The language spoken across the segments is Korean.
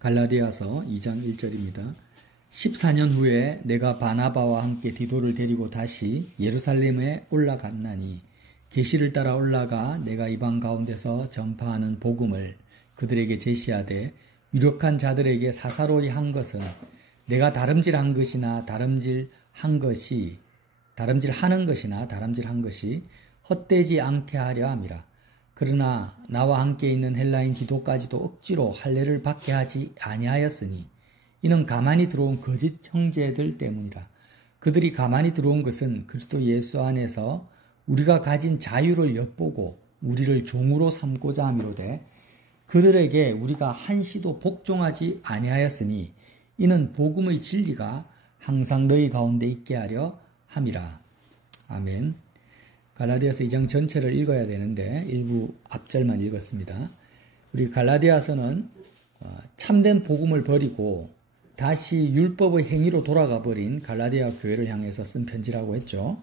갈라디아서 2장 1절입니다. 14년 후에 내가 바나바와 함께 디도를 데리고 다시 예루살렘에 올라갔나니 계시를 따라 올라가 내가 이방 가운데서 전파하는 복음을 그들에게 제시하되 유력한 자들에게 사사로이 한 것은 내가 다름질한 것이나 다름질하는 것이 헛되지 않게 하려 함이라. 그러나 나와 함께 있는 헬라인 디도까지도 억지로 할례를 받게 하지 아니하였으니 이는 가만히 들어온 거짓 형제들 때문이라. 그들이 가만히 들어온 것은 그리스도 예수 안에서 우리가 가진 자유를 엿보고 우리를 종으로 삼고자 함이로되 그들에게 우리가 한시도 복종하지 아니하였으니 이는 복음의 진리가 항상 너희 가운데 있게 하려 함이라. 아멘. 갈라디아서 2장 전체를 읽어야 되는데 일부 앞절만 읽었습니다. 우리 갈라디아서는 참된 복음을 버리고 다시 율법의 행위로 돌아가 버린 갈라디아 교회를 향해서 쓴 편지라고 했죠.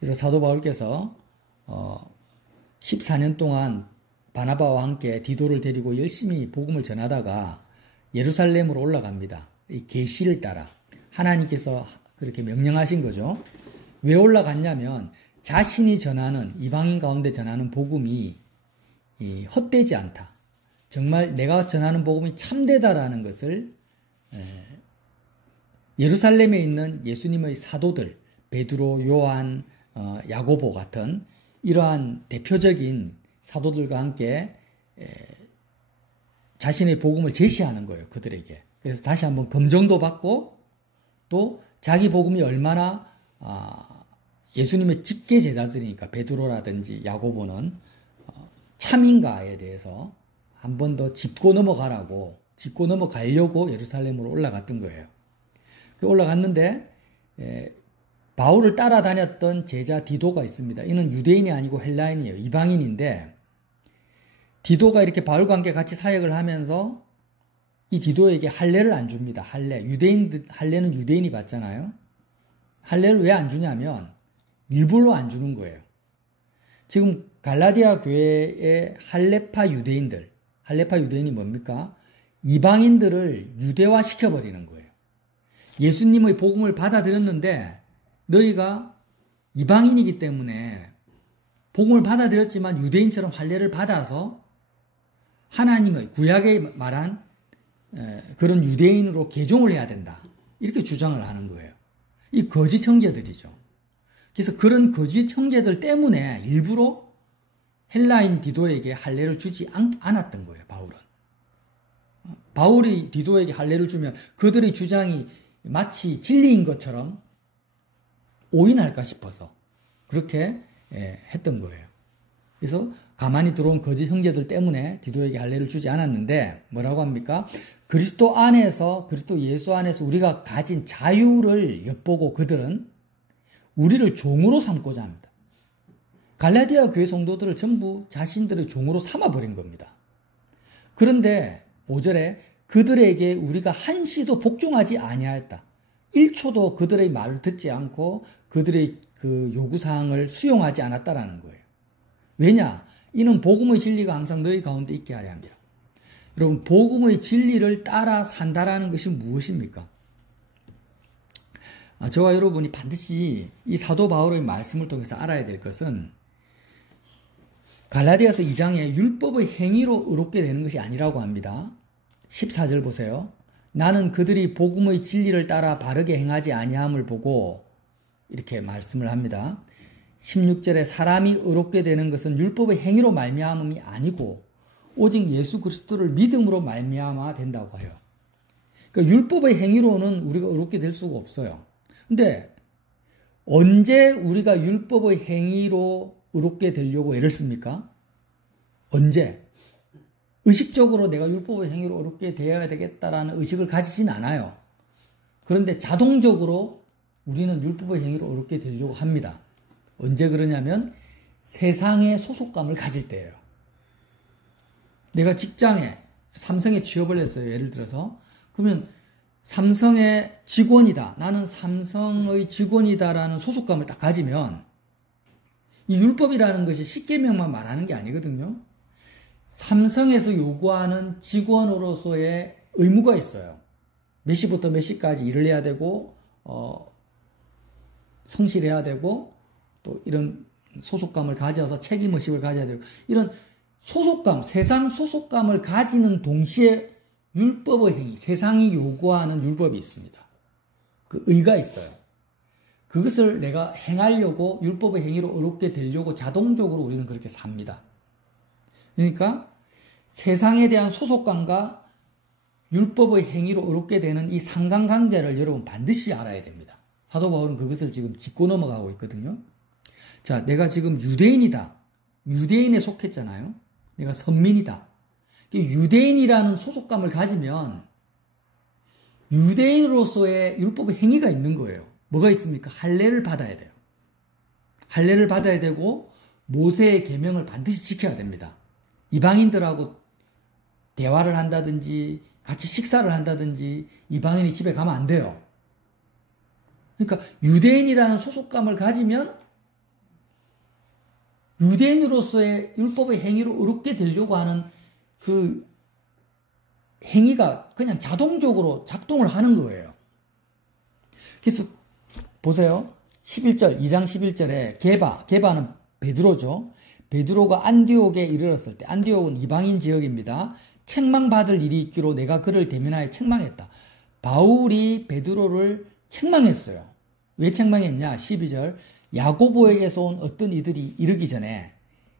그래서 사도 바울께서 14년 동안 바나바와 함께 디도를 데리고 열심히 복음을 전하다가 예루살렘으로 올라갑니다. 이 계시를 따라 하나님께서 그렇게 명령하신 거죠. 왜 올라갔냐면 자신이 전하는 이방인 가운데 전하는 복음이 헛되지 않다. 정말 내가 전하는 복음이 참되다라는 것을 예루살렘에 있는 예수님의 사도들 베드로, 요한, 야고보 같은 이러한 대표적인 사도들과 함께 자신의 복음을 제시하는 거예요. 그들에게. 그래서 다시 한번 검증도 받고 또 자기 복음이 얼마나 예수님의 직계 제자들이니까 베드로라든지 야고보는 참인가에 대해서 한 번 더 짚고 넘어가려고 예루살렘으로 올라갔던 거예요. 올라갔는데 바울을 따라다녔던 제자 디도가 있습니다. 이는 유대인이 아니고 헬라인이에요. 이방인인데 디도가 이렇게 바울과 함께 같이 사역을 하면서 이 디도에게 할례를 안 줍니다. 할례는 유대인이 받잖아요. 할례를 왜 안 주냐면 일부러 안 주는 거예요. 지금 갈라디아 교회의 할례파 유대인이 뭡니까? 이방인들을 유대화 시켜버리는 거예요. 예수님의 복음을 받아들였는데 너희가 이방인이기 때문에 복음을 받아들였지만 유대인처럼 할례를 받아서 하나님의 구약에 말한 그런 유대인으로 개종을 해야 된다. 이렇게 주장을 하는 거예요. 이 거짓 형제들이죠. 그래서 그런 거짓 형제들 때문에 일부러 헬라인 디도에게 할례를 주지 않았던 거예요. 바울이 디도에게 할례를 주면 그들의 주장이 마치 진리인 것처럼 오인할까 싶어서 그렇게 했던 거예요. 그래서 가만히 들어온 거짓 형제들 때문에 디도에게 할례를 주지 않았는데 뭐라고 합니까? 그리스도 예수 안에서 우리가 가진 자유를 엿보고 그들은 우리를 종으로 삼고자 합니다. 갈라디아 교회 성도들을 전부 자신들의 종으로 삼아버린 겁니다. 그런데 5절에 그들에게 우리가 한시도 복종하지 아니하였다. 1초도 그들의 말을 듣지 않고 그들의 그 요구사항을 수용하지 않았다라는 거예요. 왜냐? 이는 복음의 진리가 항상 너희 가운데 있게 하려 합니다. 여러분, 복음의 진리를 따라 산다라는 것이 무엇입니까? 저와 여러분이 반드시 이 사도 바울의 말씀을 통해서 알아야 될 것은 갈라디아서 2장에 율법의 행위로 의롭게 되는 것이 아니라고 합니다. 14절 보세요. 나는 그들이 복음의 진리를 따라 바르게 행하지 아니함을 보고 이렇게 말씀을 합니다. 16절에 사람이 의롭게 되는 것은 율법의 행위로 말미암음이 아니고 오직 예수 그리스도를 믿음으로 말미암아 된다고 해요. 그러니까 율법의 행위로는 우리가 의롭게 될 수가 없어요. 근데 언제 우리가 율법의 행위로 의롭게 되려고 애를 씁니까? 언제? 의식적으로 내가 율법의 행위로 의롭게 되어야 되겠다라는 의식을 가지진 않아요. 그런데 자동적으로 우리는 율법의 행위로 의롭게 되려고 합니다. 언제 그러냐면 세상의 소속감을 가질 때예요. 내가 직장에 삼성에 취업을 했어요. 예를 들어서. 그러면 삼성의 직원이다. 나는 삼성의 직원이다라는 소속감을 딱 가지면 이 율법이라는 것이 10계명만 말하는 게 아니거든요. 삼성에서 요구하는 직원으로서의 의무가 있어요. 몇 시부터 몇 시까지 일을 해야 되고 성실해야 되고 또 이런 소속감을 가져서 책임의식을 가져야 되고 이런 소속감, 세상 소속감을 가지는 동시에 율법의 행위, 세상이 요구하는 율법이 있습니다. 그 의가 있어요. 그것을 내가 행하려고 율법의 행위로 어렵게 되려고 자동적으로 우리는 그렇게 삽니다. 그러니까 세상에 대한 소속감과 율법의 행위로 어렵게 되는 이 상관관계를 여러분 반드시 알아야 됩니다. 사도 바울은 그것을 지금 짚고 넘어가고 있거든요. 자, 내가 지금 유대인이다. 유대인에 속했잖아요. 내가 선민이다. 유대인이라는 소속감을 가지면 유대인으로서의 율법의 행위가 있는 거예요. 뭐가 있습니까? 할례를 받아야 돼요. 할례를 받아야 되고 모세의 계명을 반드시 지켜야 됩니다. 이방인들하고 대화를 한다든지 같이 식사를 한다든지 이방인이 집에 가면 안 돼요. 그러니까 유대인이라는 소속감을 가지면 유대인으로서의 율법의 행위로 어렵게 되려고 하는 그 행위가 그냥 자동적으로 작동을 하는 거예요. 그래서 보세요. 11절, 2장 11절에 게바는 베드로죠. 베드로가 안디옥에 이르렀을 때, 안디옥은 이방인 지역입니다. 책망받을 일이 있기로 내가 그를 대면하여 책망했다. 바울이 베드로를 책망했어요. 왜 책망했냐? 12절, 야고보에게서 온 어떤 이들이 이르기 전에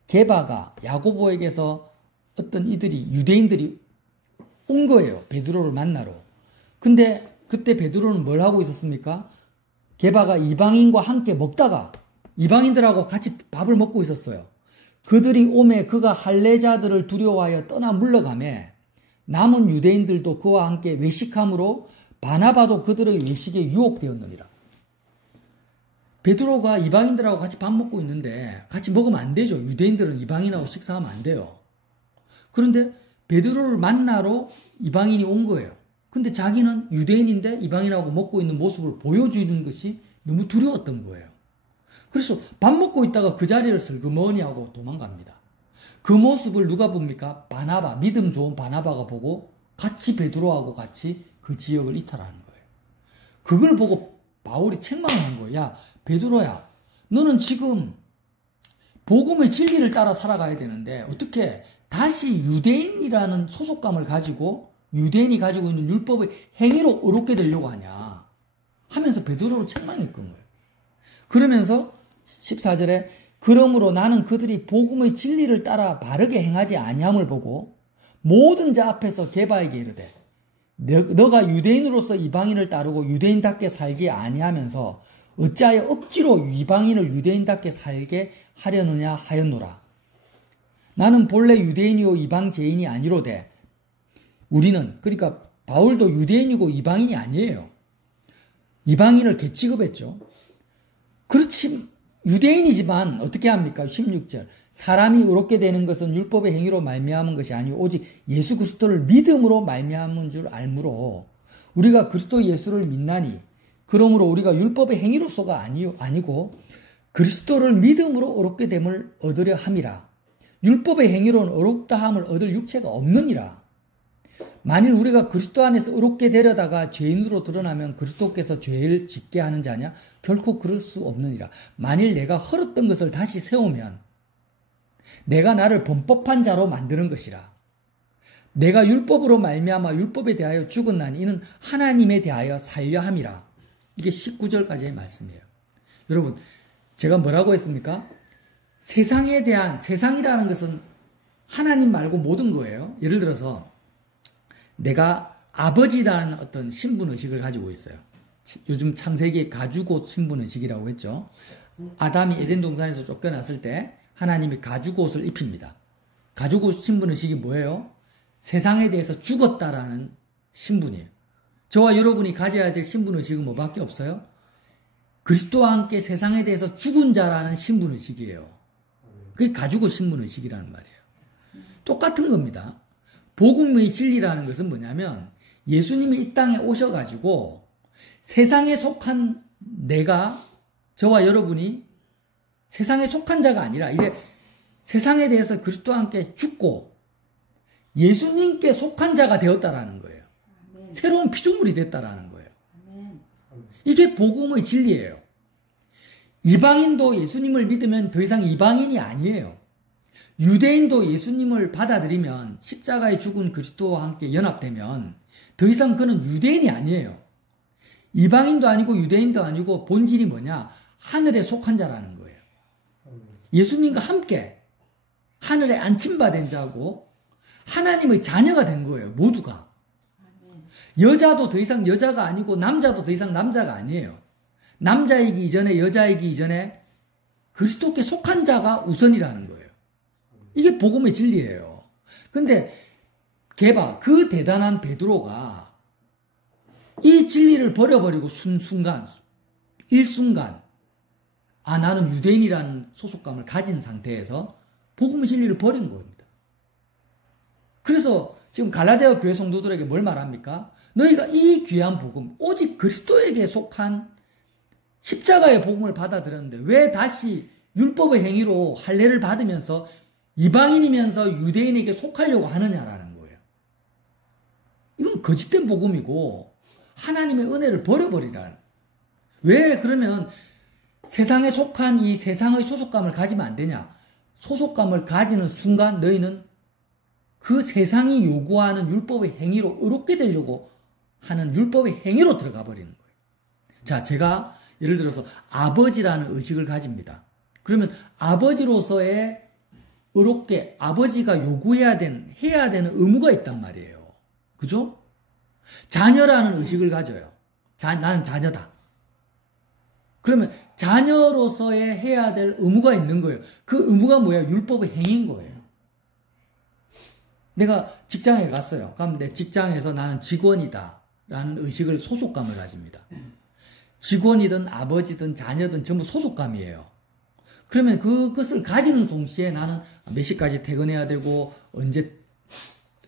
게바가 야고보에게서 어떤 이들이 유대인들이 온 거예요. 베드로를 만나러. 근데 그때 베드로는 뭘 하고 있었습니까? 게바가 이방인과 함께 먹다가 이방인들하고 같이 밥을 먹고 있었어요. 그들이 오매 그가 할례자들을 두려워하여 떠나 물러가매 남은 유대인들도 그와 함께 외식함으로 바나바도 그들의 외식에 유혹되었느니라. 베드로가 이방인들하고 같이 밥 먹고 있는데 같이 먹으면 안 되죠. 유대인들은 이방인하고 식사하면 안 돼요. 그런데 베드로를 만나러 이방인이 온 거예요. 근데 자기는 유대인인데 이방인하고 먹고 있는 모습을 보여주는 것이 너무 두려웠던 거예요. 그래서 밥 먹고 있다가 그 자리를 슬그머니 하고 도망갑니다. 그 모습을 누가 봅니까? 바나바, 믿음 좋은 바나바가 보고 같이 베드로하고 같이 그 지역을 이탈하는 거예요. 그걸 보고 바울이 책망을 한 거예요. 야, 베드로야, 너는 지금 복음의 진리를 따라 살아가야 되는데 어떻게 다시 유대인이라는 소속감을 가지고 유대인이 가지고 있는 율법의 행위로 어렵게 되려고 하냐 하면서 베드로를 책망했던 거예요. 그러면서 14절에 그러므로 나는 그들이 복음의 진리를 따라 바르게 행하지 아니함을 보고 모든 자 앞에서 게바에게 이르되 너가 유대인으로서 이방인을 따르고 유대인답게 살지 아니하면서 어찌하여 억지로 이방인을 유대인답게 살게 하려느냐 하였노라. 나는 본래 유대인이요 이방 죄인이 아니로되 우리는, 그러니까 바울도 유대인이고 이방인이 아니에요. 이방인을 개취급했죠. 그렇지 유대인이지만 어떻게 합니까? 16절 사람이 의롭게 되는 것은 율법의 행위로 말미암은 것이 아니오 오직 예수 그리스도를 믿음으로 말미암은 줄 알므로 우리가 그리스도 예수를 믿나니 그러므로 우리가 율법의 행위로서가 아니고 그리스도를 믿음으로 의롭게 됨을 얻으려 함이라. 율법의 행위로는 의롭다 함을 얻을 육체가 없느니라. 만일 우리가 그리스도 안에서 의롭게 되려다가 죄인으로 드러나면 그리스도께서 죄를 짓게 하는 자냐? 결코 그럴 수 없느니라. 만일 내가 헐었던 것을 다시 세우면 내가 나를 범법한 자로 만드는 것이라. 내가 율법으로 말미암아 율법에 대하여 죽었나니 이는 하나님에 대하여 살려 함이라. 이게 19절까지의 말씀이에요. 여러분, 제가 뭐라고 했습니까? 세상에 대한, 세상이라는 것은 하나님 말고 모든 거예요. 예를 들어서 내가 아버지라는 어떤 신분의식을 가지고 있어요. 요즘 창세기 가죽옷 신분의식이라고 했죠. 아담이 에덴 동산에서 쫓겨났을 때 하나님이 가죽옷을 입힙니다. 가죽옷 신분의식이 뭐예요? 세상에 대해서 죽었다라는 신분이에요. 저와 여러분이 가져야 될 신분의식은 뭐밖에 없어요? 그리스도와 함께 세상에 대해서 죽은 자라는 신분의식이에요. 그게 가죽옷 신분의식이라는 말이에요. 똑같은 겁니다. 복음의 진리라는 것은 뭐냐면 예수님이 이 땅에 오셔가지고 세상에 속한 내가, 저와 여러분이 세상에 속한 자가 아니라 이제 세상에 대해서 그리스도와 함께 죽고 예수님께 속한 자가 되었다라는 거예요. 새로운 피조물이 됐다라는 거예요. 이게 복음의 진리예요. 이방인도 예수님을 믿으면 더 이상 이방인이 아니에요. 유대인도 예수님을 받아들이면 십자가에 죽은 그리스도와 함께 연합되면 더 이상 그는 유대인이 아니에요. 이방인도 아니고 유대인도 아니고 본질이 뭐냐? 하늘에 속한 자라는 거예요. 예수님과 함께 하늘에 안침받은 자고 하나님의 자녀가 된 거예요. 모두가. 여자도 더 이상 여자가 아니고 남자도 더 이상 남자가 아니에요. 남자이기 이전에 여자이기 이전에 그리스도께 속한 자가 우선이라는 거예요. 이게 복음의 진리예요. 근데 개바 그 대단한 베드로가 이 진리를 버려버리고 일순간 나는 유대인이라는 소속감을 가진 상태에서 복음의 진리를 버린 겁니다. 그래서 지금 갈라디아 교회 성도들에게 뭘 말합니까? 너희가 이 귀한 복음, 오직 그리스도에게 속한 십자가의 복음을 받아들였는데 왜 다시 율법의 행위로 할례를 받으면서 이방인이면서 유대인에게 속하려고 하느냐라는 거예요. 이건 거짓된 복음이고 하나님의 은혜를 버려버리라는. 왜 그러면 세상에 속한 이 세상의 소속감을 가지면 안 되냐? 소속감을 가지는 순간 너희는 그 세상이 요구하는 율법의 행위로 의롭게 되려고 하는 율법의 행위로 들어가 버리는 거예요. 자, 제가 예를 들어서 아버지라는 의식을 가집니다. 그러면 아버지로서의 의롭게 아버지가 요구해야 해야 되는 의무가 있단 말이에요. 그죠? 자녀라는 의식을 가져요. 나는 자녀다. 그러면 자녀로서의 해야 될 의무가 있는 거예요. 그 의무가 뭐야? 율법의 행위인 거예요. 내가 직장에 갔어요. 그럼 내 직장에서 나는 직원이다 라는 의식을 소속감을 가집니다. 직원이든 아버지든 자녀든 전부 소속감이에요. 그러면 그것을 가지는 동시에 나는 몇 시까지 퇴근해야 되고 언제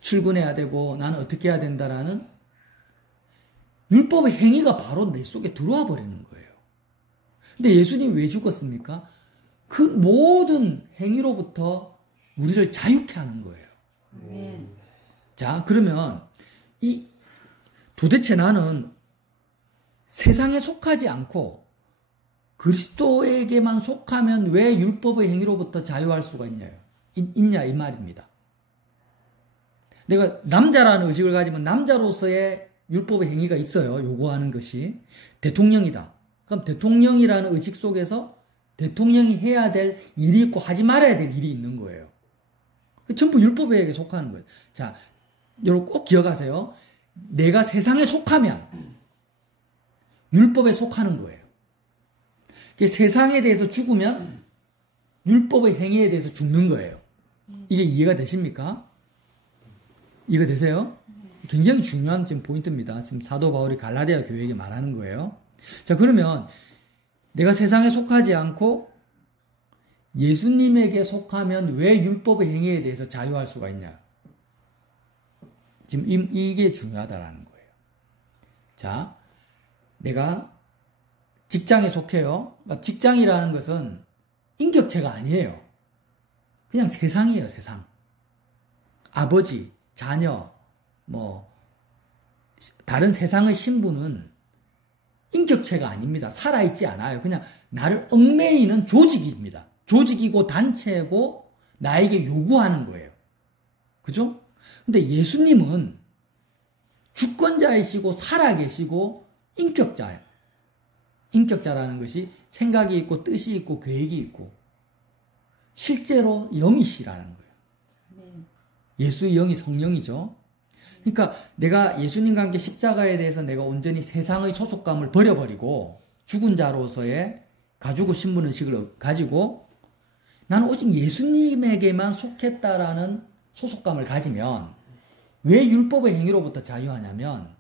출근해야 되고 나는 어떻게 해야 된다라는 율법의 행위가 바로 내 속에 들어와 버리는 거예요. 근데 예수님 왜 죽었습니까? 그 모든 행위로부터 우리를 자유케 하는 거예요. 자, 그러면 도대체 나는 세상에 속하지 않고 그리스도에게만 속하면 왜 율법의 행위로부터 자유할 수가 있냐 이 말입니다. 내가 남자라는 의식을 가지면 남자로서의 율법의 행위가 있어요. 요구하는 것이 대통령이다. 그럼 대통령이라는 의식 속에서 대통령이 해야 될 일이 있고 하지 말아야 될 일이 있는 거예요. 전부 율법에게 속하는 거예요. 자, 여러분 꼭 기억하세요. 내가 세상에 속하면 율법에 속하는 거예요. 세상에 대해서 죽으면 율법의 행위에 대해서 죽는 거예요. 이게 이해가 되십니까? 이해가 되세요? 굉장히 중요한 지금 포인트입니다. 지금 사도 바울이 갈라디아 교회에게 말하는 거예요. 자, 그러면 내가 세상에 속하지 않고 예수님에게 속하면 왜 율법의 행위에 대해서 자유할 수가 있냐? 지금 이게 중요하다라는 거예요. 자, 내가 직장에 속해요. 그러니까 직장이라는 것은 인격체가 아니에요. 그냥 세상이에요, 세상. 아버지, 자녀, 다른 세상의 신분은 인격체가 아닙니다. 살아있지 않아요. 그냥 나를 얽매이는 조직입니다. 조직이고 단체고 나에게 요구하는 거예요. 그죠? 근데 예수님은 주권자이시고 살아계시고 인격자예요. 인격자라는 것이 생각이 있고 뜻이 있고 계획이 있고 실제로 영이시라는 거예요. 예수의 영이 성령이죠. 그러니까 내가 예수님과 함께 십자가에 대해서 내가 온전히 세상의 소속감을 버려버리고 죽은 자로서의 가지고 신분의식을 가지고 나는 오직 예수님에게만 속했다라는 소속감을 가지면 왜 율법의 행위로부터 자유하냐면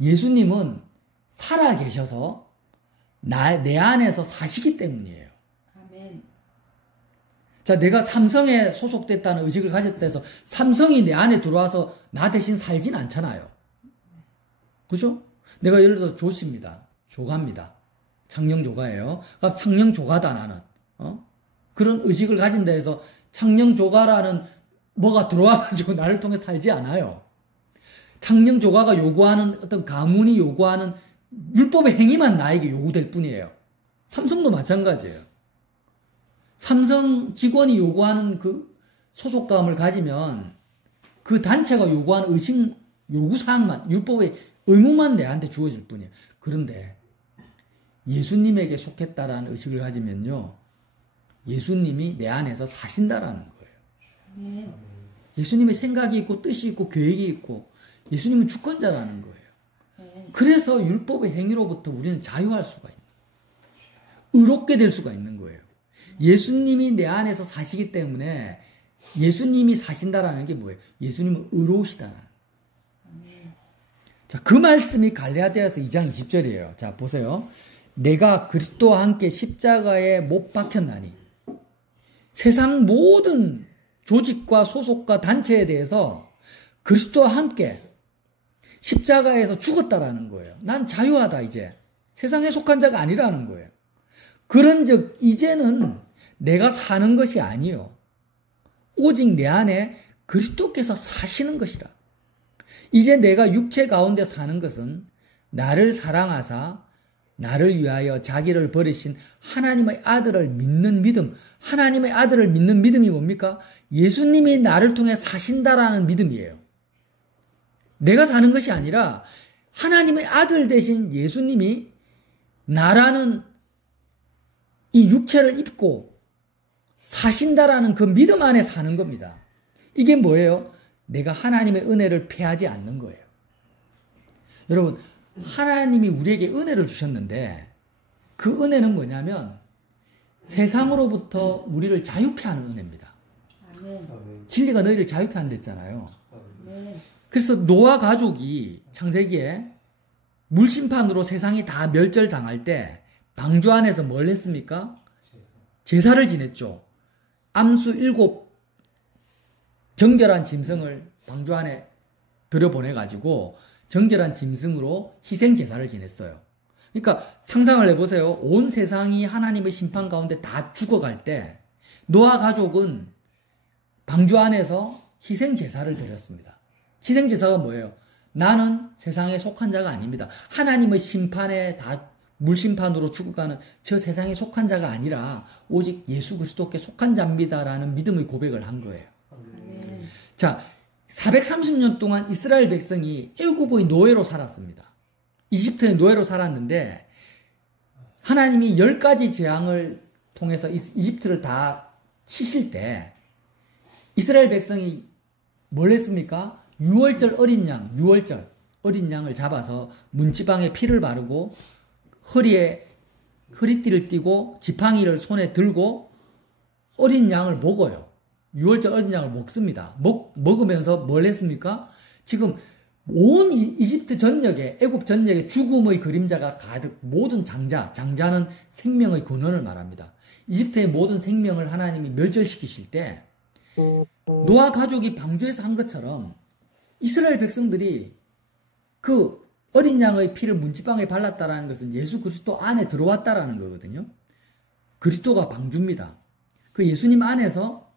예수님은 살아계셔서 내 안에서 사시기 때문이에요. 아멘. 자, 내가 삼성에 소속됐다는 의식을 가졌다 해서 삼성이 내 안에 들어와서 나 대신 살진 않잖아요. 그죠? 내가 예를 들어 조씨입니다. 조가입니다. 창녕조가예요. 그럼 창녕조가다 나는. 그런 의식을 가진다 해서 창녕조가라는 뭐가 들어와가지고 나를 통해 살지 않아요. 창녕조가가 요구하는 어떤 가문이 요구하는 율법의 행위만 나에게 요구될 뿐이에요. 삼성도 마찬가지예요. 삼성 직원이 요구하는 그 소속감을 가지면 그 단체가 요구하는 의식 요구사항만, 율법의 의무만 내한테 주어질 뿐이에요. 그런데 예수님에게 속했다라는 의식을 가지면요, 예수님이 내 안에서 사신다라는 거예요. 예수님의 생각이 있고 뜻이 있고 계획이 있고 예수님은 주권자라는 거예요. 그래서 율법의 행위로부터 우리는 자유할 수가 있는 거예요. 의롭게 될 수가 있는 거예요. 예수님이 내 안에서 사시기 때문에 예수님이 사신다라는 게 뭐예요? 예수님은 의로우시다라는 거예요. 자, 그 말씀이 갈라디아서 2장 20절이에요. 자, 보세요. 내가 그리스도와 함께 십자가에 못 박혔나니 세상 모든 조직과 소속과 단체에 대해서 그리스도와 함께 십자가에서 죽었다라는 거예요. 난 자유하다 이제. 세상에 속한 자가 아니라는 거예요. 그런즉 이제는 내가 사는 것이 아니요 오직 내 안에 그리스도께서 사시는 것이라. 이제 내가 육체 가운데 사는 것은 나를 사랑하사 나를 위하여 자기를 버리신 하나님의 아들을 믿는 믿음. 하나님의 아들을 믿는 믿음이 뭡니까? 예수님이 나를 통해 사신다라는 믿음이에요. 내가 사는 것이 아니라 하나님의 아들 대신 예수님이 나라는 이 육체를 입고 사신다라는 그 믿음 안에 사는 겁니다. 이게 뭐예요? 내가 하나님의 은혜를 패하지 않는 거예요. 여러분, 하나님이 우리에게 은혜를 주셨는데 그 은혜는 뭐냐면 세상으로부터 우리를 자유케 하는 은혜입니다. 진리가 너희를 자유케 한다 했잖아요. 그래서 노아 가족이 창세기에 물심판으로 세상이 다 멸절당할 때 방주 안에서 뭘 했습니까? 제사를 지냈죠. 암수 7 정결한 짐승을 방주 안에 들여보내가지고 정결한 짐승으로 희생제사를 지냈어요. 그러니까 상상을 해보세요. 온 세상이 하나님의 심판 가운데 다 죽어갈 때 노아 가족은 방주 안에서 희생제사를 드렸습니다. 희생제사가 뭐예요? 나는 세상에 속한 자가 아닙니다. 하나님의 심판에 다 물심판으로 죽어가는 저 세상에 속한 자가 아니라 오직 예수 그리스도께 속한 자입니다라는 믿음의 고백을 한 거예요. 자, 430년 동안 이스라엘 백성이 애굽의 노예로 살았습니다. 이집트의 노예로 살았는데 하나님이 10가지 재앙을 통해서 이집트를 다 치실 때 이스라엘 백성이 뭘 했습니까? 유월절 어린 양, 유월절 어린 양을 잡아서 문지방에 피를 바르고 허리에 허리띠를 띠고 지팡이를 손에 들고 어린 양을 먹어요. 유월절 어린 양을 먹습니다. 먹으면서 뭘 했습니까? 지금 온 이집트 전역에, 애굽 전역에 죽음의 그림자가 가득, 모든 장자는 생명의 근원을 말합니다. 이집트의 모든 생명을 하나님이 멸절시키실 때 노아 가족이 방주에서 한 것처럼 이스라엘 백성들이 그 어린 양의 피를 문지방에 발랐다라는 것은 예수 그리스도 안에 들어왔다라는 거거든요. 그리스도가 방주입니다. 그 예수님 안에서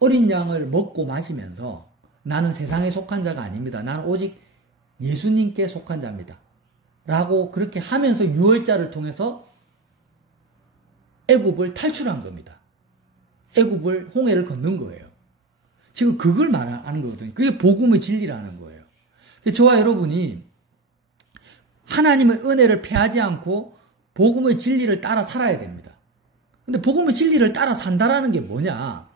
어린 양을 먹고 마시면서 나는 세상에 속한 자가 아닙니다. 나는 오직 예수님께 속한 자입니다. 라고 그렇게 하면서 유월절을 통해서 애굽을 탈출한 겁니다. 애굽을 홍해를 건넌 거예요. 지금 그걸 말하는 거거든요. 그게 복음의 진리라는 거예요. 저와 여러분이 하나님의 은혜를 패하지 않고 복음의 진리를 따라 살아야 됩니다. 근데 복음의 진리를 따라 산다라는 게 뭐냐?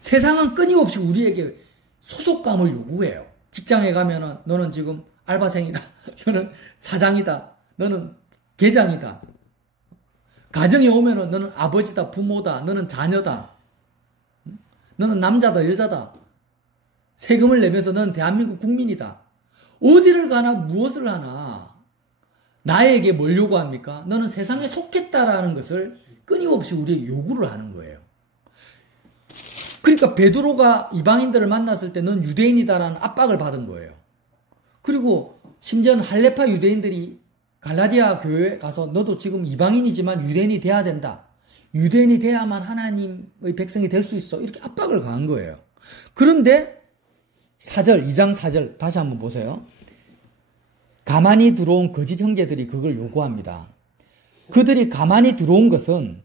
세상은 끊임없이 우리에게 소속감을 요구해요. 직장에 가면은 너는 지금 알바생이다. 너는 사장이다. 너는 계장이다. 가정에 오면은 너는 아버지다, 부모다. 너는 자녀다. 너는 남자다, 여자다. 세금을 내면서 너는 대한민국 국민이다. 어디를 가나 무엇을 하나 나에게 뭘 요구합니까? 너는 세상에 속했다라는 것을 끊임없이 우리에게 요구를 하는 거예요. 그러니까 베드로가 이방인들을 만났을 때 넌 유대인이다라는 압박을 받은 거예요. 그리고 심지어는 할레파 유대인들이 갈라디아 교회에 가서 너도 지금 이방인이지만 유대인이 돼야 된다. 유대인이 돼야만 하나님의 백성이 될 수 있어. 이렇게 압박을 가한 거예요. 그런데 4절, 2장 4절 다시 한번 보세요. 가만히 들어온 거짓 형제들이 그걸 요구합니다. 그들이 가만히 들어온 것은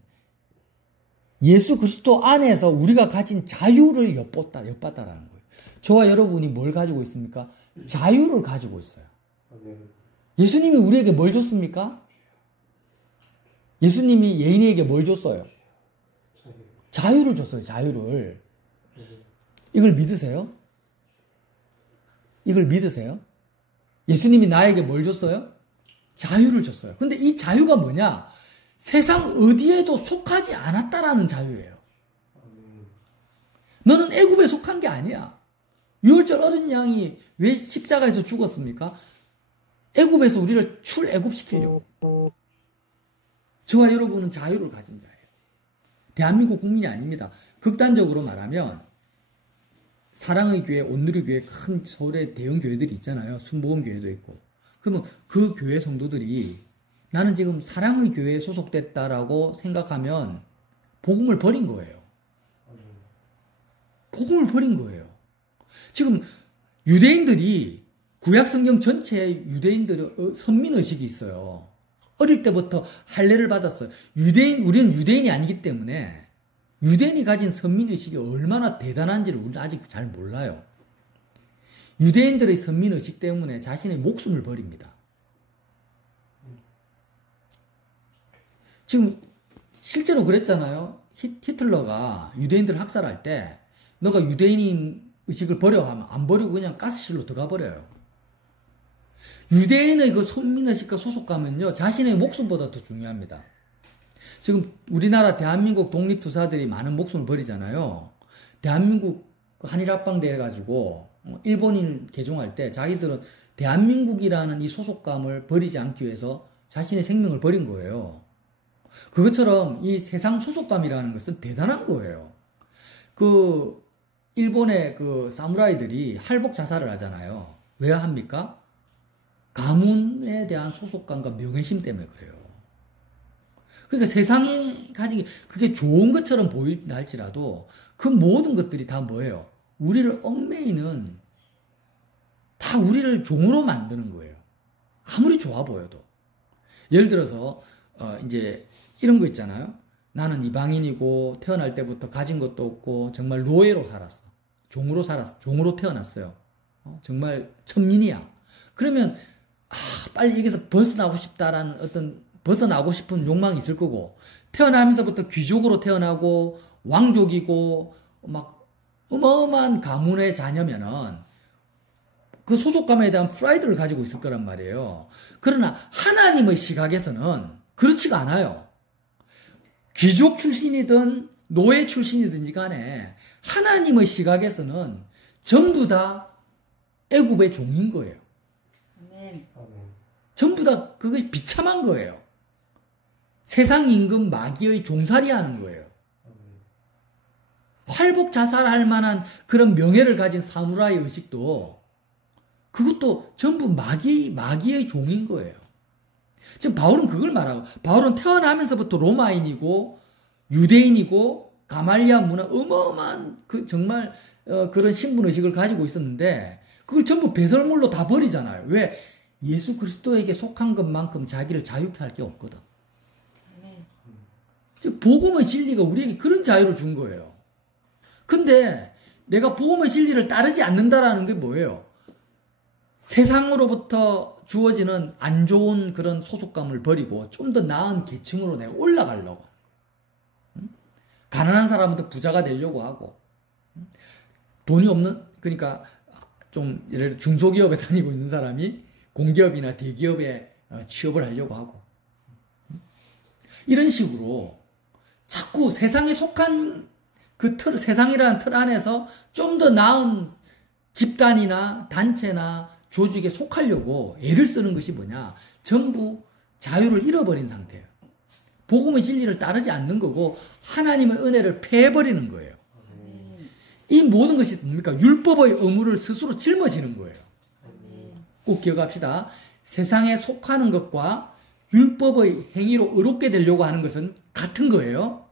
예수 그리스도 안에서 우리가 가진 자유를 엿봤다라는 거예요. 저와 여러분이 뭘 가지고 있습니까? 자유를 가지고 있어요. 예수님이 우리에게 뭘 줬습니까? 예수님이 예인에게 뭘 줬어요? 자유를 줬어요. 자유를. 이걸 믿으세요? 이걸 믿으세요? 예수님이 나에게 뭘 줬어요? 자유를 줬어요. 근데 이 자유가 뭐냐? 세상 어디에도 속하지 않았다라는 자유예요. 너는 애굽에 속한 게 아니야. 유월절 어린 양이 왜 십자가에서 죽었습니까? 애굽에서 우리를 출애굽시키려고. 저와 여러분은 자유를 가진 자예요. 대한민국 국민이 아닙니다. 극단적으로 말하면 사랑의 교회, 온누리 교회, 큰 서울의 대형 교회들이 있잖아요. 순복음 교회도 있고. 그러면 그 교회 성도들이 나는 지금 사랑의 교회에 소속됐다라고 생각하면 복음을 버린 거예요. 복음을 버린 거예요. 지금 유대인들이 구약 성경 전체에 유대인들의 선민의식이 있어요. 어릴 때부터 할례를 받았어요. 우리는 유대인이 아니기 때문에 유대인이 가진 선민의식이 얼마나 대단한지를 우리는 아직 잘 몰라요. 유대인들의 선민의식 때문에 자신의 목숨을 버립니다. 지금 실제로 그랬잖아요. 히틀러가 유대인들을 학살할 때 너가 유대인 의식을 버려 하면 안 버리고 그냥 가스실로 들어가 버려요. 유대인의 그 선민의식과 소속감은요, 자신의 목숨보다 더 중요합니다. 지금 우리나라 대한민국 독립투사들이 많은 목숨을 버리잖아요. 대한민국 한일합방대 해가지고 일본인 개종할 때 자기들은 대한민국이라는 이 소속감을 버리지 않기 위해서 자신의 생명을 버린 거예요. 그것처럼 이 세상 소속감이라는 것은 대단한 거예요. 그 일본의 그 사무라이들이 할복 자살을 하잖아요. 왜 합니까? 가문에 대한 소속감과 명예심 때문에 그래요. 그러니까 세상이 가지기 그게 좋은 것처럼 보인다 할지라도 그 모든 것들이 다 뭐예요? 우리를 얽매이는, 다 우리를 종으로 만드는 거예요. 아무리 좋아 보여도. 예를 들어서 이제 이런 거 있잖아요. 나는 이방인이고 태어날 때부터 가진 것도 없고 정말 노예로 살았어. 종으로 살았어. 종으로 태어났어요. 정말 천민이야. 그러면 빨리 여기서 벗어나고 싶다라는 어떤 벗어나고 싶은 욕망이 있을 거고, 태어나면서부터 귀족으로 태어나고 왕족이고 막 어마어마한 가문의 자녀면은 그 소속감에 대한 프라이드를 가지고 있을 거란 말이에요. 그러나 하나님의 시각에서는 그렇지가 않아요. 귀족 출신이든 노예 출신이든지 간에 하나님의 시각에서는 전부 다 애굽의 종인 거예요. 아멘. 전부 다 그것이 비참한 거예요. 세상 임금 마귀의 종살이 하는 거예요. 활복 자살할 만한 그런 명예를 가진 사무라이 의식도 그것도 전부 마귀의 종인 거예요. 지금 바울은 그걸 말하고, 바울은 태어나면서부터 로마인이고 유대인이고 가말리아 문화 어마어마한 그 정말 그런 신분의식을 가지고 있었는데 그걸 전부 배설물로 다 버리잖아요. 왜? 예수 그리스도에게 속한 것만큼 자기를 자유케 할 게 없거든. 즉 복음의 진리가 우리에게 그런 자유를 준 거예요. 근데 내가 복음의 진리를 따르지 않는다라는 게 뭐예요? 세상으로부터 주어지는 안 좋은 그런 소속감을 버리고 좀 더 나은 계층으로 내가 올라가려고. 가난한 사람부터 부자가 되려고 하고, 돈이 없는, 그러니까 좀 예를 들어 중소기업에 다니고 있는 사람이 공기업이나 대기업에 취업을 하려고 하고, 이런 식으로 자꾸 세상에 속한 그 틀, 세상이라는 틀 안에서 좀 더 나은 집단이나 단체나 조직에 속하려고 애를 쓰는 것이 뭐냐? 전부 자유를 잃어버린 상태예요. 복음의 진리를 따르지 않는 거고 하나님의 은혜를 패해버리는 거예요. 이 모든 것이 뭡니까? 율법의 의무를 스스로 짊어지는 거예요. 꼭 기억합시다. 세상에 속하는 것과 율법의 행위로 의롭게 되려고 하는 것은 같은 거예요.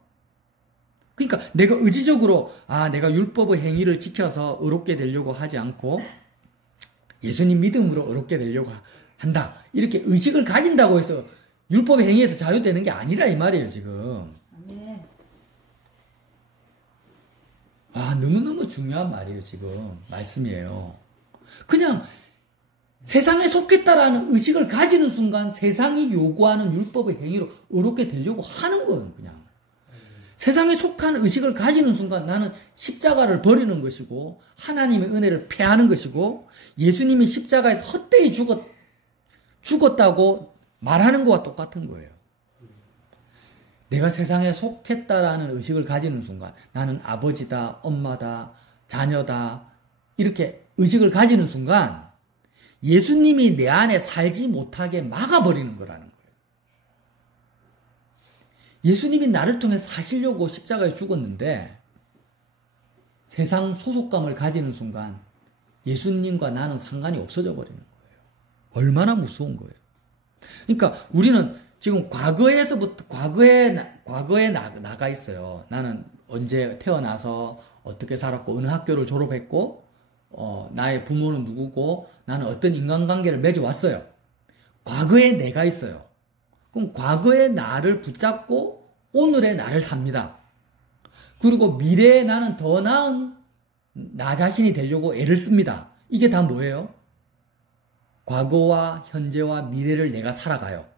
그러니까 내가 의지적으로 내가 율법의 행위를 지켜서 의롭게 되려고 하지 않고 예수님 믿음으로 의롭게 되려고 한다. 이렇게 의식을 가진다고 해서 율법의 행위에서 자유되는 게 아니라 이 말이에요, 지금. 아멘. 너무너무 중요한 말이에요, 지금. 말씀이에요. 그냥 세상에 속했다라는 의식을 가지는 순간 세상이 요구하는 율법의 행위로 의롭게 되려고 하는 거예요, 그냥. 세상에 속한 의식을 가지는 순간 나는 십자가를 버리는 것이고 하나님의 은혜를 패하는 것이고 예수님이 십자가에서 헛되이 죽었다고 말하는 것과 똑같은 거예요. 내가 세상에 속했다라는 의식을 가지는 순간 나는 아버지다, 엄마다, 자녀다 이렇게 의식을 가지는 순간 예수님이 내 안에 살지 못하게 막아버리는 거라는 거예요. 예수님이 나를 통해 사시려고 십자가에 죽었는데 세상 소속감을 가지는 순간 예수님과 나는 상관이 없어져 버리는 거예요. 얼마나 무서운 거예요. 그러니까 우리는 지금 과거에 나가 있어요. 나는 언제 태어나서 어떻게 살았고 어느 학교를 졸업했고 나의 부모는 누구고 나는 어떤 인간관계를 맺어왔어요. 과거에 내가 있어요. 그럼 과거의 나를 붙잡고 오늘의 나를 삽니다. 그리고 미래의 나는 더 나은 나 자신이 되려고 애를 씁니다. 이게 다 뭐예요? 과거와 현재와 미래를 내가 살아가요.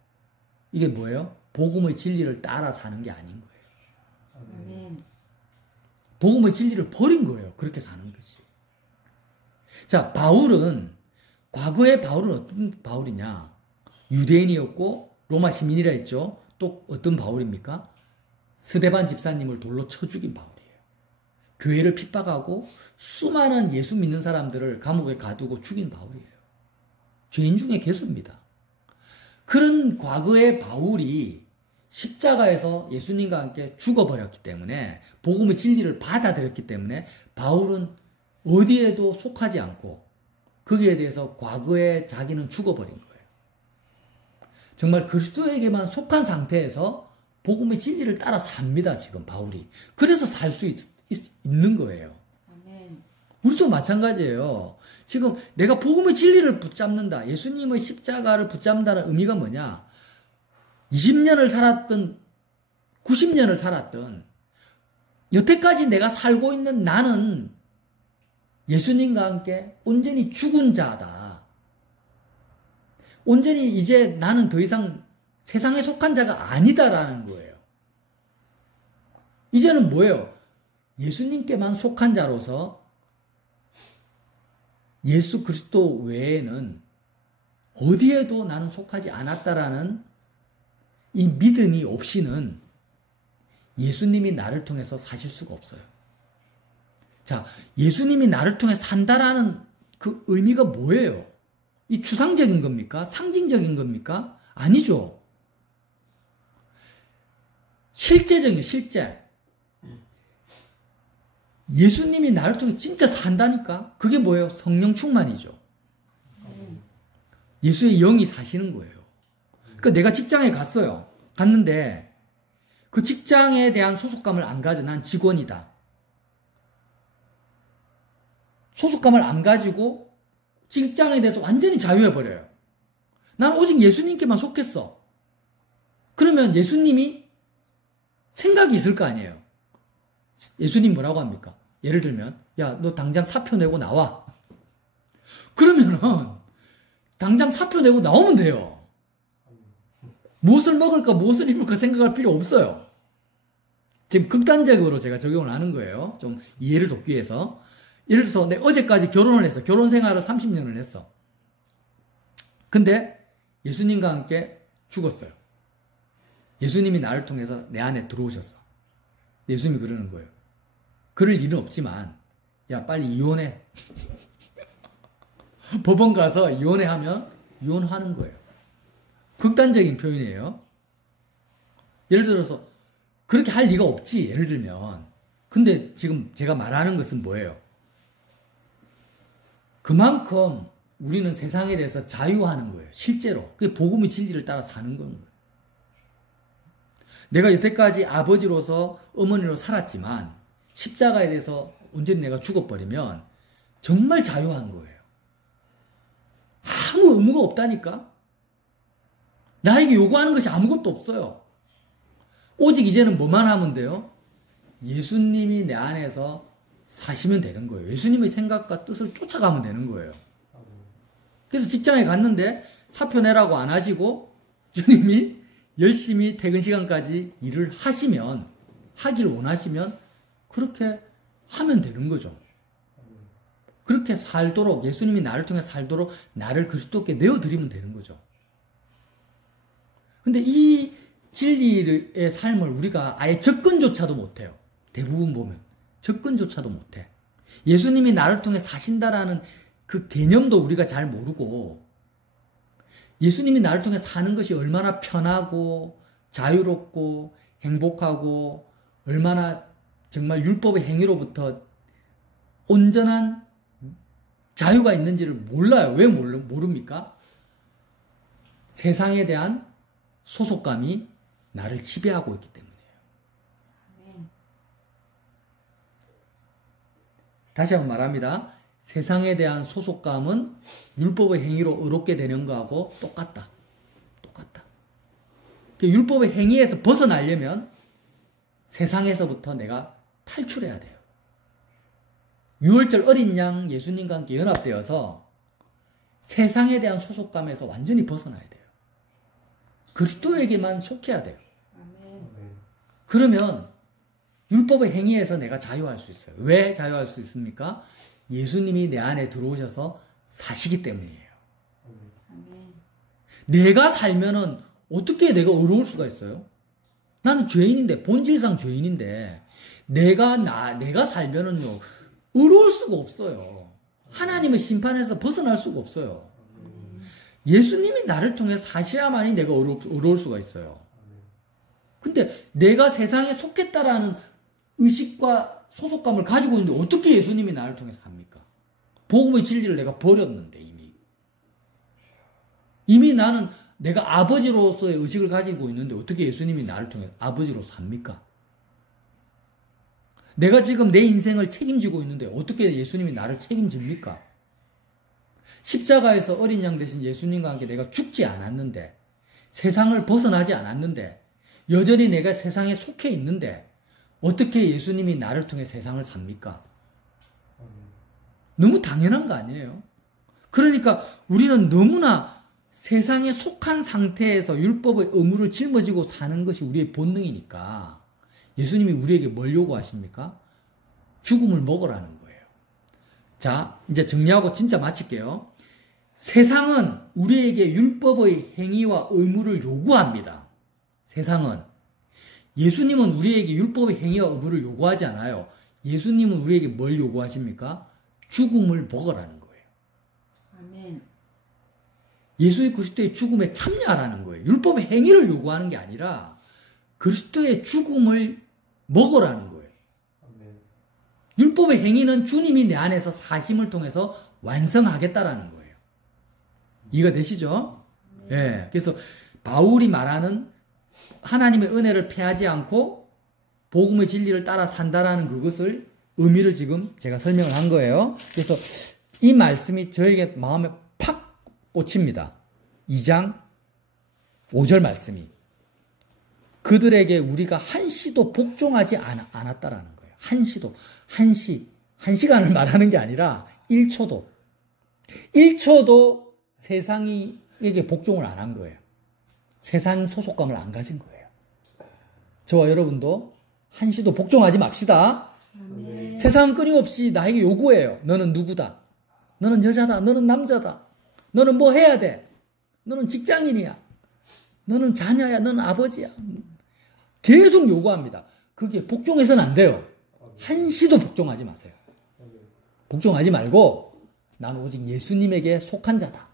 이게 뭐예요? 복음의 진리를 따라 사는 게 아닌 거예요. 아멘. 복음의 진리를 버린 거예요. 그렇게 사는 것이. 자, 과거의 바울은 어떤 바울이냐? 유대인이었고 로마 시민이라 했죠. 또 어떤 바울입니까? 스데반 집사님을 돌로 쳐 죽인 바울이에요. 교회를 핍박하고 수많은 예수 믿는 사람들을 감옥에 가두고 죽인 바울이에요. 죄인 중에 괴수입니다. 그런 과거의 바울이 십자가에서 예수님과 함께 죽어버렸기 때문에 복음의 진리를 받아들였기 때문에 바울은 어디에도 속하지 않고 거기에 대해서 과거에 자기는 죽어버린 거예요. 정말 그리스도에게만 속한 상태에서 복음의 진리를 따라 삽니다. 지금 바울이. 그래서 살 수 있는 거예요. 아멘. 우리도 마찬가지예요. 지금 내가 복음의 진리를 붙잡는다. 예수님의 십자가를 붙잡는다는 의미가 뭐냐? 20년을 살았던 90년을 살았던 여태까지 내가 살고 있는 나는 예수님과 함께 온전히 죽은 자다. 온전히 이제 나는 더 이상 세상에 속한 자가 아니다라는 거예요. 이제는 뭐예요? 예수님께만 속한 자로서 예수 그리스도 외에는 어디에도 나는 속하지 않았다라는 이 믿음이 없이는 예수님이 나를 통해서 사실 수가 없어요. 자, 예수님이 나를 통해 산다라는 그 의미가 뭐예요? 이 추상적인 겁니까? 상징적인 겁니까? 아니죠. 실제적이에요, 실제. 예수님이 나를 통해 진짜 산다니까? 그게 뭐예요? 성령 충만이죠. 예수의 영이 사시는 거예요. 그러니까 내가 직장에 갔는데 그 직장에 대한 소속감을 안 가져. 난 직원이다. 소속감을 안 가지고 직장에 대해서 완전히 자유해버려요. 난 오직 예수님께만 속했어. 그러면 예수님이 생각이 있을 거 아니에요. 예수님 뭐라고 합니까? 예를 들면 야, 너 당장 사표 내고 나와. 그러면은 당장 사표 내고 나오면 돼요. 무엇을 먹을까 무엇을 입을까 생각할 필요 없어요. 지금 극단적으로 제가 적용을 하는 거예요. 좀 이해를 돕기 위해서. 예를 들어서 내가 어제까지 결혼을 했어. 결혼 생활을 30년을 했어. 근데 예수님과 함께 죽었어요. 예수님이 나를 통해서 내 안에 들어오셨어. 예수님이 그러는 거예요. 그럴 일은 없지만 야, 빨리 이혼해. 법원 가서 이혼해 하면 이혼하는 거예요. 극단적인 표현이에요. 예를 들어서 그렇게 할 리가 없지. 예를 들면. 근데 지금 제가 말하는 것은 뭐예요? 그만큼 우리는 세상에 대해서 자유하는 거예요. 실제로. 그게 복음의 진리를 따라 사는 거예요. 내가 여태까지 아버지로서 어머니로 살았지만 십자가에 대해서 온전히 내가 죽어버리면 정말 자유한 거예요. 아무 의무가 없다니까. 나에게 요구하는 것이 아무것도 없어요. 오직 이제는 뭐만 하면 돼요? 예수님이 내 안에서 사시면 되는 거예요. 예수님의 생각과 뜻을 쫓아가면 되는 거예요. 그래서 직장에 갔는데 사표 내라고 안 하시고 주님이 열심히 퇴근 시간까지 일을 하시면, 하길 원하시면 그렇게 하면 되는 거죠. 그렇게 살도록, 예수님이 나를 통해 살도록 나를 그리스도께 내어드리면 되는 거죠. 근데 이 진리의 삶을 우리가 아예 접근조차도 못해요. 대부분 보면 접근조차도 못해. 예수님이 나를 통해 사신다라는 그 개념도 우리가 잘 모르고, 예수님이 나를 통해 사는 것이 얼마나 편하고 자유롭고 행복하고 얼마나 정말 율법의 행위로부터 온전한 자유가 있는지를 몰라요. 왜 모릅니까? 세상에 대한 소속감이 나를 지배하고 있기 때문이에요. 다시 한번 말합니다. 세상에 대한 소속감은 율법의 행위로 의롭게 되는 거하고 똑같다. 똑같다. 율법의 행위에서 벗어나려면 세상에서부터 내가 탈출해야 돼요. 6월절 어린 양 예수님과 함께 연합되어서 세상에 대한 소속감에서 완전히 벗어나야 돼요. 그리스도에게만 속해야 돼요. 그러면 율법의 행위에서 내가 자유할 수 있어요. 왜 자유할 수 있습니까? 예수님이 내 안에 들어오셔서 사시기 때문이에요. 내가 살면은 어떻게 내가 의로울 수가 있어요? 나는 죄인인데, 본질상 죄인인데, 내가 살면은요, 의로울 수가 없어요. 하나님의 심판에서 벗어날 수가 없어요. 예수님이 나를 통해 사셔야만이 내가 의로울 수가 있어요. 근데 내가 세상에 속했다라는 의식과 소속감을 가지고 있는데 어떻게 예수님이 나를 통해 삽니까? 복음의 진리를 내가 버렸는데 이미 나는 내가 아버지로서의 의식을 가지고 있는데 어떻게 예수님이 나를 통해 아버지로 삽니까? 내가 지금 내 인생을 책임지고 있는데 어떻게 예수님이 나를 책임집니까? 십자가에서 어린 양 대신 예수님과 함께 내가 죽지 않았는데, 세상을 벗어나지 않았는데, 여전히 내가 세상에 속해 있는데 어떻게 예수님이 나를 통해 세상을 삽니까? 너무 당연한 거 아니에요? 그러니까 우리는 너무나 세상에 속한 상태에서 율법의 의무를 짊어지고 사는 것이 우리의 본능이니까 예수님이 우리에게 뭘 요구하십니까? 죽음을 먹으라는 거예요. 자, 이제 정리하고 진짜 마칠게요. 세상은 우리에게 율법의 행위와 의무를 요구합니다. 세상은. 예수님은 우리에게 율법의 행위와 의무를 요구하지 않아요. 예수님은 우리에게 뭘 요구하십니까? 죽음을 먹으라는 거예요. 아멘. 예수의 그리스도의 죽음에 참여하라는 거예요. 율법의 행위를 요구하는 게 아니라 그리스도의 죽음을 먹으라는 거예요. 아멘. 율법의 행위는 주님이 내 안에서 사심을 통해서 완성하겠다라는 거예요. 이해가 되시죠? 예. 네. 그래서 바울이 말하는 하나님의 은혜를 패하지 않고 복음의 진리를 따라 산다라는 그것을 의미를 지금 제가 설명을 한 거예요. 그래서 이 말씀이 저에게 마음에 팍 꽂힙니다. 2장 5절 말씀이. 그들에게 우리가 한시도 복종하지 않았다라는 거예요. 한시도. 한 시간을 말하는 게 아니라 1초도. 1초도 세상에게 복종을 안 한 거예요. 세상 소속감을 안 가진 거예요. 저와 여러분도 한시도 복종하지 맙시다. 네. 세상은 끊임없이 나에게 요구해요. 너는 누구다. 너는 여자다. 너는 남자다. 너는 뭐 해야 돼. 너는 직장인이야. 너는 자녀야. 너는 아버지야. 계속 요구합니다. 그게 복종해서는 안 돼요. 한시도 복종하지 마세요. 복종하지 말고 나는 오직 예수님에게 속한 자다.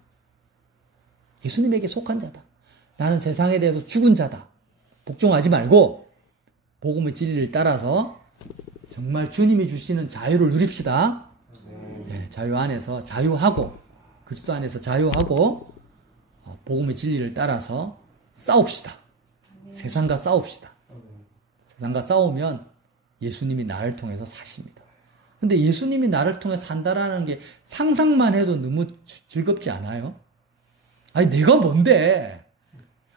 예수님에게 속한 자다. 나는 세상에 대해서 죽은 자다. 복종하지 말고 복음의 진리를 따라서 정말 주님이 주시는 자유를 누립시다. 네, 자유 안에서 자유하고 그리스도 안에서 자유하고 복음의 진리를 따라서 싸웁시다. 세상과 싸웁시다. 세상과 싸우면 예수님이 나를 통해서 사십니다. 근데 예수님이 나를 통해 산다라는 게 상상만 해도 너무 즐겁지 않아요? 아니, 내가 뭔데?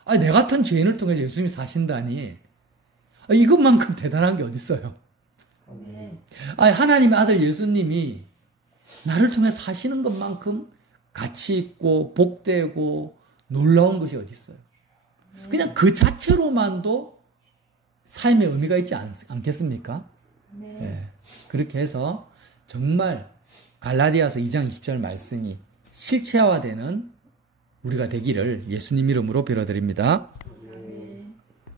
아니, 내 같은 죄인을 통해서 예수님이 사신다니. 아니, 이것만큼 대단한 게 어딨어요? 아멘. 아니, 하나님의 아들 예수님이 나를 통해 사시는 것만큼 가치 있고 복되고 놀라운 것이 어딨어요? 그냥 그 자체로만도 삶의 의미가 있지 않겠습니까? 네. 그렇게 해서 정말 갈라디아서 2장 20절 말씀이 실체화되는 우리가 되기를 예수님 이름으로 빌어드립니다.